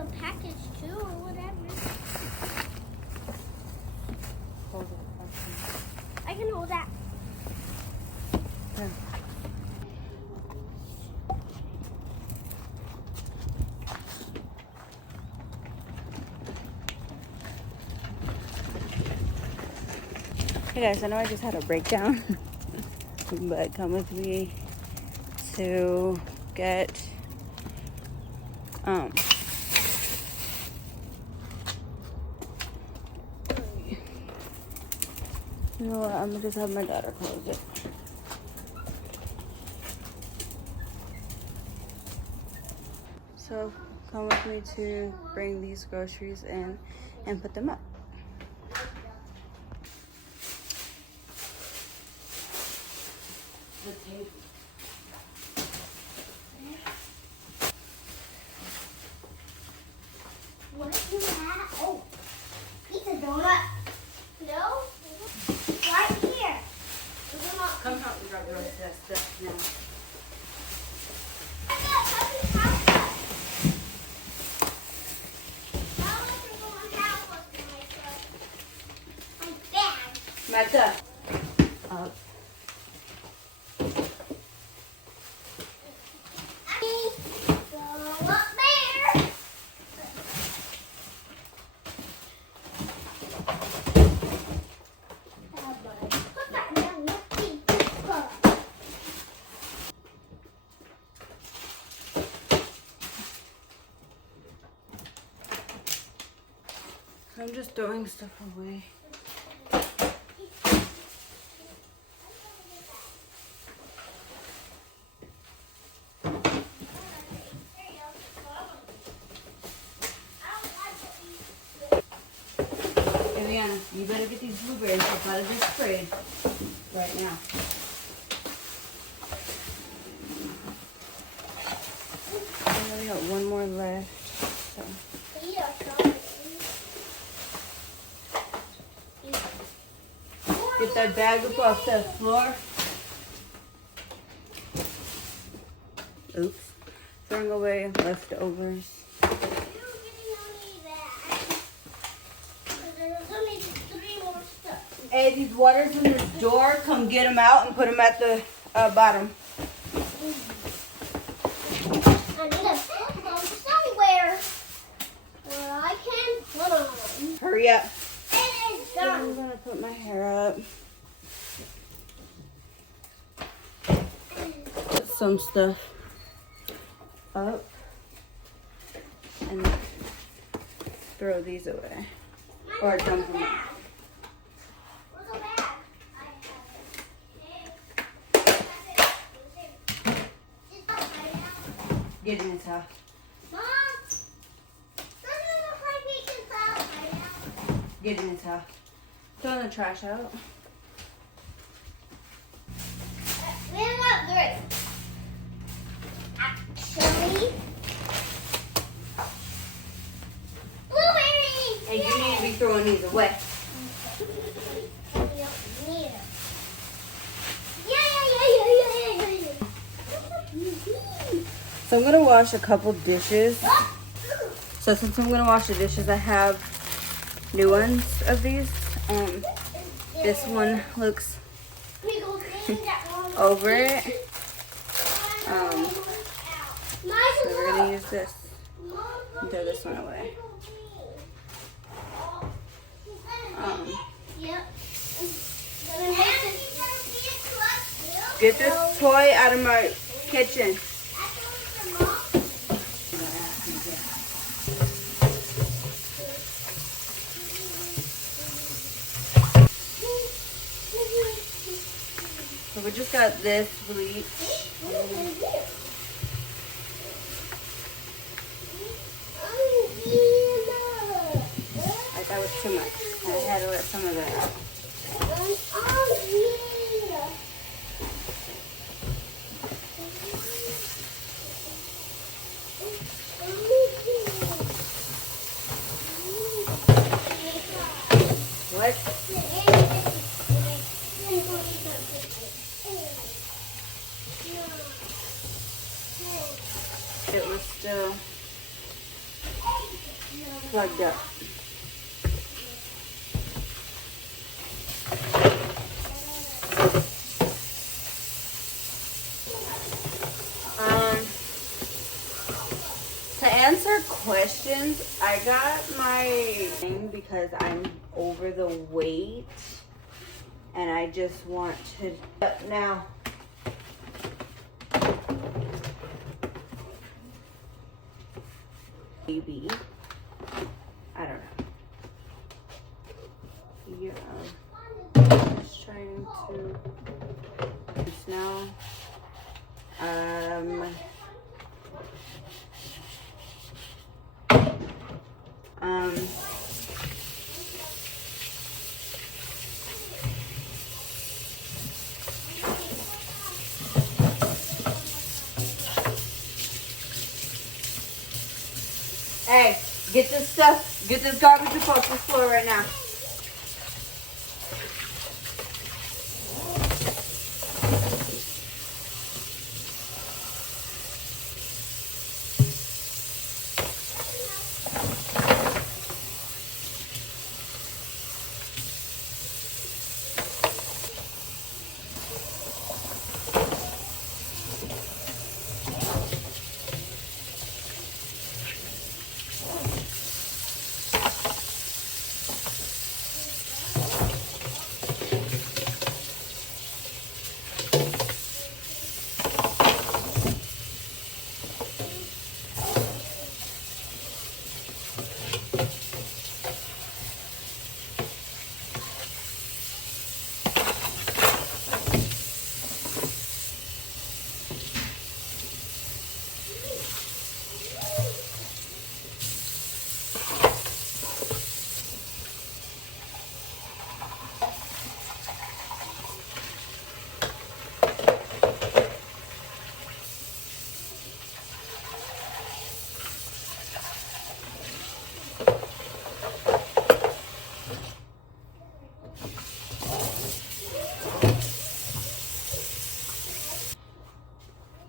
a package too or whatever. Hold it. I can hold that. Yeah. Hey guys, I know I just had a breakdown, but come with me to get you know what, I'm gonna just have my daughter close it. So come with me to bring these groceries in and put them up. What is that? Oh, pizza donut. No? Right here. Come help me grab the rest of that stuff now. Mata. Up. I'm just throwing stuff away. Ariana, you better get these blueberries out of this fridge right now. I only got one more left. So. Get that bag up off the floor. Oops. Throwing away leftovers. Hey, these waters in this door, come get them out and put them at the bottom. I need to put them somewhere where I can put them. Hurry up. It is done. I'm gonna put my hair up. Put some stuff up and throw these away or dump them out. Get in this house. Mom, Get in this house. Throw the trash out. we have got three. Actually, blueberries. Hey, you need to be throwing these away. We don't need them. Yeah. So I'm gonna wash a couple dishes. So since I'm gonna wash the dishes, I have new ones of these. This one looks over it. So we're gonna use this and throw this one away. Get this toy out of my kitchen. So we just got this bleach. That was too much. I had to let some of it out. What? It was still plugged up. To answer questions, I got my thing because I'm over the weight and I just want to now. Maybe. I don't know. Yeah. Just trying to this now. Hey, get this stuff, get this garbage across the floor right now.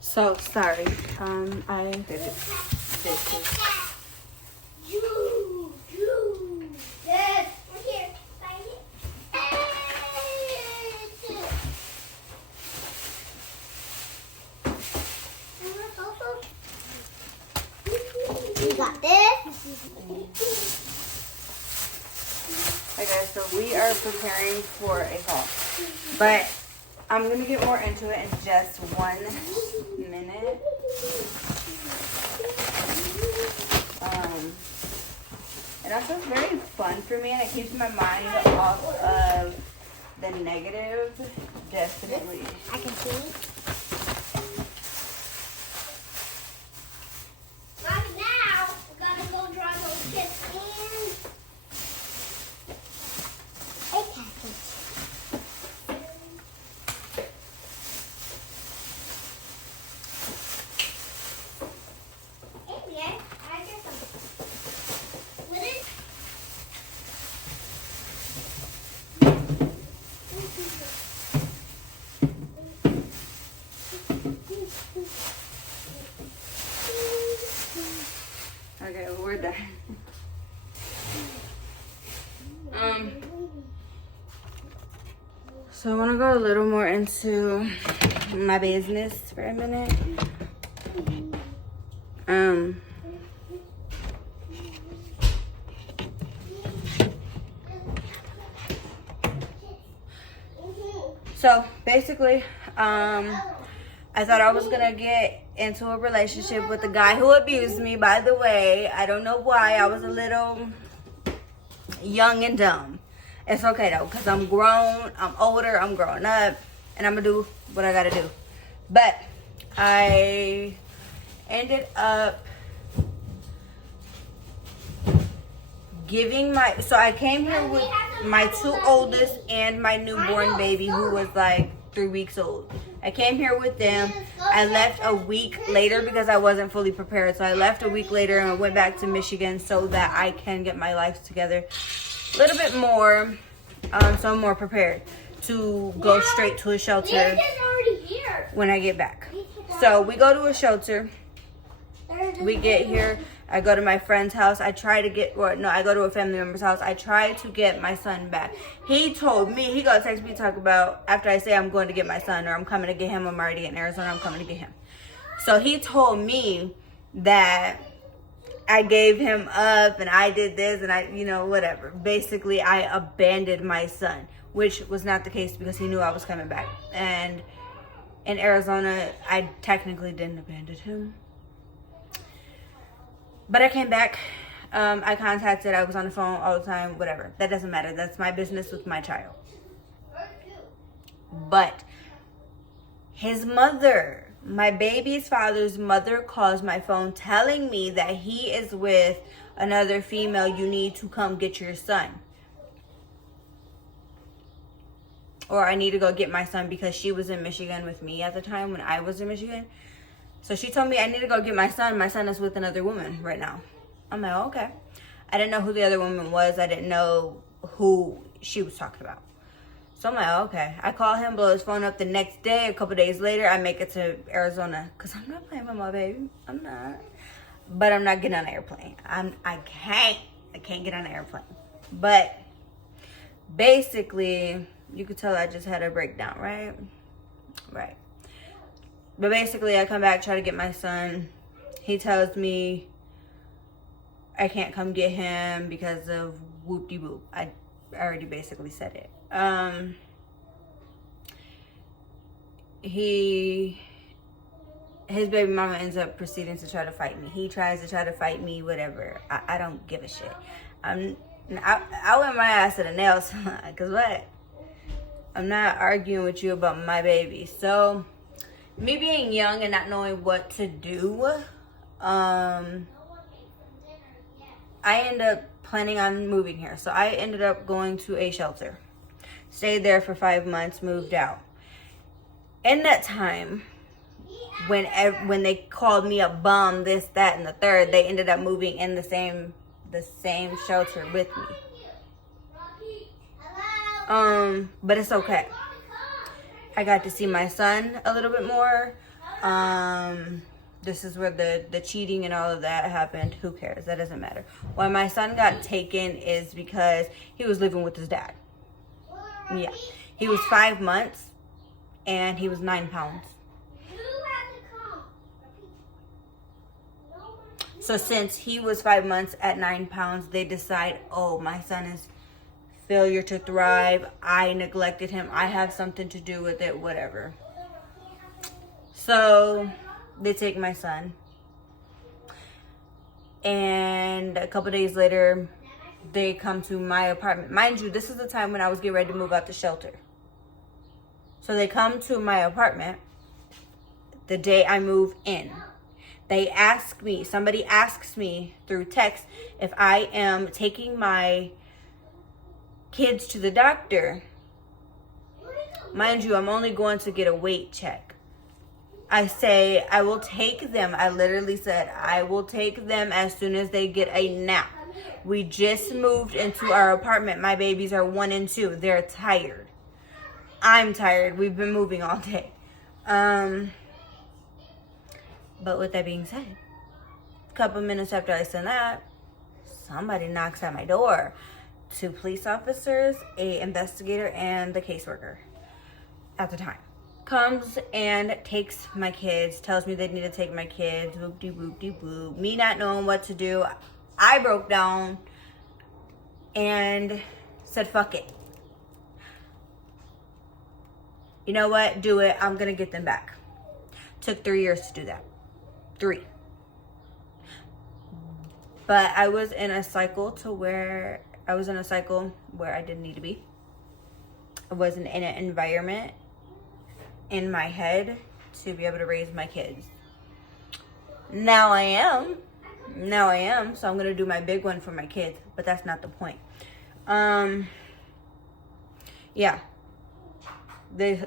So sorry. I did it. Yes, we're here. Find it. You got this. Hey guys, so we are preparing for a haul, but I'm gonna get more into it in just 1 minute. And also it's very fun for me and it keeps my mind off of the negative, definitely. I can see it. Right now, we're gonna go draw those kids in a package. Okay, well, we're done. So I want to go a little more into my business for a minute. So basically, I thought I was gonna get into a relationship with a guy who abused me. By the way, I don't know why. I was a little young and dumb. It's okay though, because I'm grown, I'm older, I'm growing up, and I'm gonna do what I gotta do. But I ended up giving so I came here with my 2 oldest and my newborn baby who was like 3 weeks old. I came here with them. I left a week later because I wasn't fully prepared. So I left a week later and I went back to Michigan so that I can get my life together a little bit more, so I'm more prepared to go straight to a shelter when I get back. So we go to a shelter. We get here I go to my friend's house. I go to a family member's house. I try to get my son back. He told me, he gonna text me, talk about, after I say I'm going to get my son or I'm coming to get him, I'm already in Arizona, I'm coming to get him. So he told me that I gave him up and I did this and I, whatever. Basically, I abandoned my son, which was not the case because he knew I was coming back. And in Arizona, I technically didn't abandon him. But I came back. I contacted, I was on the phone all the time, whatever. That doesn't matter. That's my business with my child. But his mother, my baby's father's mother, calls my phone telling me that he is with another female. You need to come get your son. Or I need to go get my son because she was in Michigan with me at the time when I was in Michigan. So she told me I need to go get my son. My son is with another woman right now. I'm like, okay. I didn't know who the other woman was. I didn't know who she was talking about. So I'm like, okay. I call him, blow his phone up the next day. A couple days later, I make it to Arizona. Because I'm not playing with my baby. I'm not. But I'm not getting on an airplane. I can't get on an airplane. But basically, you could tell I just had a breakdown, right? Right. But basically, I come back, try to get my son. He tells me I can't come get him because of whoop-de-whoop. I already basically said it. His baby mama ends up proceeding to try to fight me. He tries to try to fight me, whatever. I don't give a shit. I went my ass to the nail salon, because what? I'm not arguing with you about my baby. So, me being young and not knowing what to do, I ended up planning on moving here. So I ended up going to a shelter. Stayed there for 5 months, moved out. In that time, when they called me a bum, this, that, and the third, they ended up moving in the same shelter with me. But it's okay. I got to see my son a little bit more. This is where the cheating and all of that happened. Who cares? That doesn't matter. Why my son got taken is because he was living with his dad. Yeah. He was 5 months and he was 9 pounds. So since he was 5 months at 9 pounds, they decide, oh, my son is failure to thrive. I neglected him. I have something to do with it, whatever. So they take my son. And a couple days later, they come to my apartment. Mind you, this is the time when I was getting ready to move out the shelter. So they come to my apartment the day I move in. They ask me, somebody asks me through text if I am taking my kids to the doctor. Mind you, I'm only going to get a weight check. I say, I will take them. I literally said, I will take them as soon as they get a nap. We just moved into our apartment. My babies are 1 and 2. They're tired. I'm tired. We've been moving all day. But with that being said, a couple minutes after I send that, somebody knocks at my door. 2 police officers, a investigator, and the caseworker at the time comes and takes my kids, tells me they need to take my kids, whoop-de-whoop-de-whoop. Me not knowing what to do, I broke down and said, fuck it. You know what? Do it. I'm going to get them back. Took 3 years to do that. 3. But I was in a cycle where I didn't need to be. I wasn't in an environment in my head to be able to raise my kids. Now I am. So I'm going to do my big one for my kids. But that's not the point. Yeah. They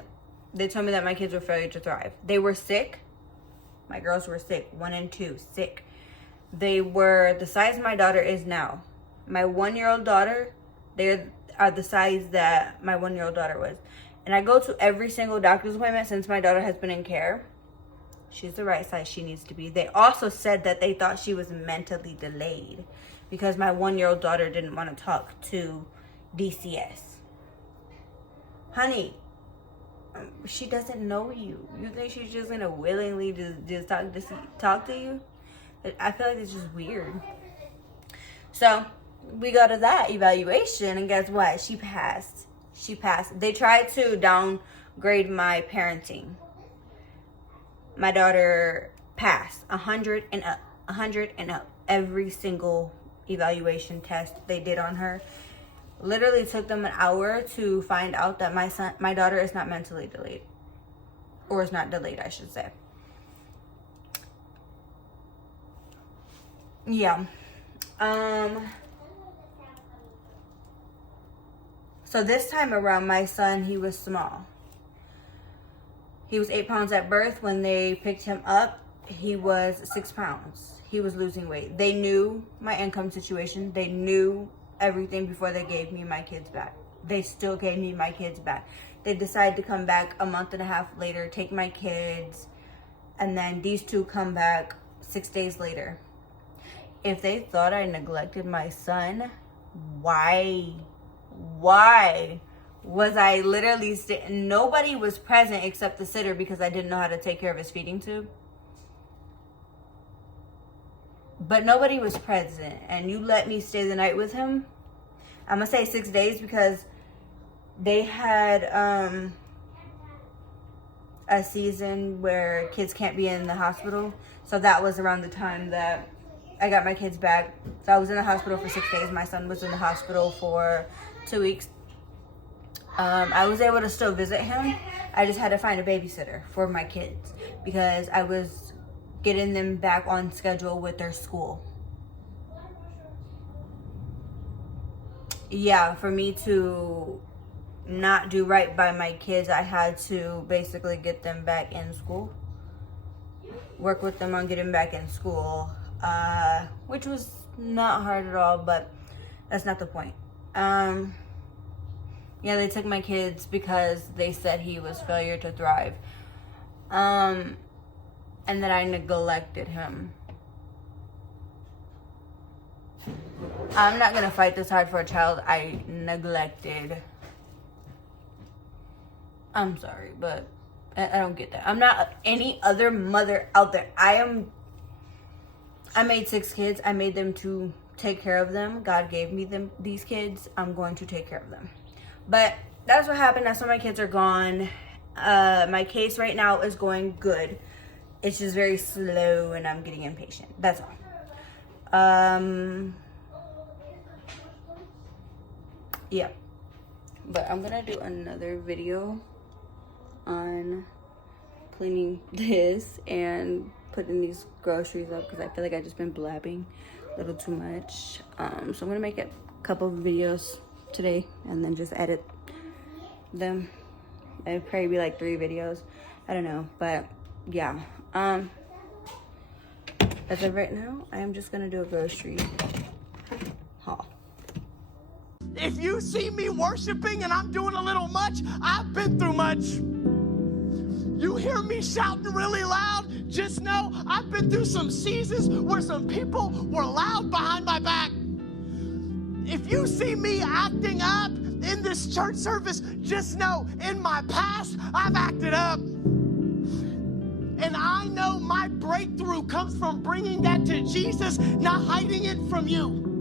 told me that my kids were failure to thrive. They were sick. My girls were sick. 1 and 2, sick. They were the size my daughter is now. My 1-year-old daughter, they are the size that my 1-year-old daughter was. And I go to every single doctor's appointment since my daughter has been in care. She's the right size she needs to be. They also said that they thought she was mentally delayed because my 1-year-old daughter didn't want to talk to DCS. Honey, she doesn't know you. You think she's just gonna willingly just talk to you? I feel like it's just weird. So we go to that evaluation, and guess what? She passed. She passed. They tried to downgrade my parenting. My daughter passed 100 and up, 100 and up. Every single evaluation test they did on her. Literally took them an hour to find out that my daughter is not mentally delayed. Or is not delayed, I should say. Yeah. So this time around, my son, he was small. He was 8 pounds at birth. When they picked him up, he was 6 pounds. He was losing weight. They knew my income situation. They knew everything before they gave me my kids back. They still gave me my kids back. They decided to come back a month and a half later, take my kids, and then these two come back 6 days later. If they thought I neglected my son, why was I literally nobody was present except the sitter because I didn't know how to take care of his feeding tube. But nobody was present, and you let me stay the night with him. I'm gonna say 6 days because they had a season where kids can't be in the hospital. So that was around the time that I got my kids back. So I was in the hospital for 6 days. My son was in the hospital for 2 weeks. I was able to still visit him. I just had to find a babysitter for my kids because I was getting them back on schedule with their school. Yeah, for me to not do right by my kids, I had to basically get them back in school. Work with them on getting back in school, which was not hard at all, but that's not the point. Yeah, they took my kids because they said he was failure to thrive. And that I neglected him. I'm not gonna fight this hard for a child I neglected. I'm sorry, but I don't get that. I'm not any other mother out there. I made 6 kids. I made them to take care of them. God gave me these kids. I'm going to take care of them. But that's what happened. That's why my kids are gone. My case right now is going good. It's just very slow and I'm getting impatient. That's all. Yeah. But I'm going to do another video on cleaning this and putting these groceries up because I feel like I've just been blabbing a little too much. So I'm going to make a couple of videos today and then just edit them. It'd probably be like 3 videos. I don't know. But yeah. As of right now, I am just going to do a grocery haul. If you see me worshiping and I'm doing a little much, I've been through much. You hear me shouting really loud, just know I've been through some seasons where some people were loud behind my back. If you see me acting up in this church service, just know in my past, I've acted up. And I know my breakthrough comes from bringing that to Jesus, not hiding it from you.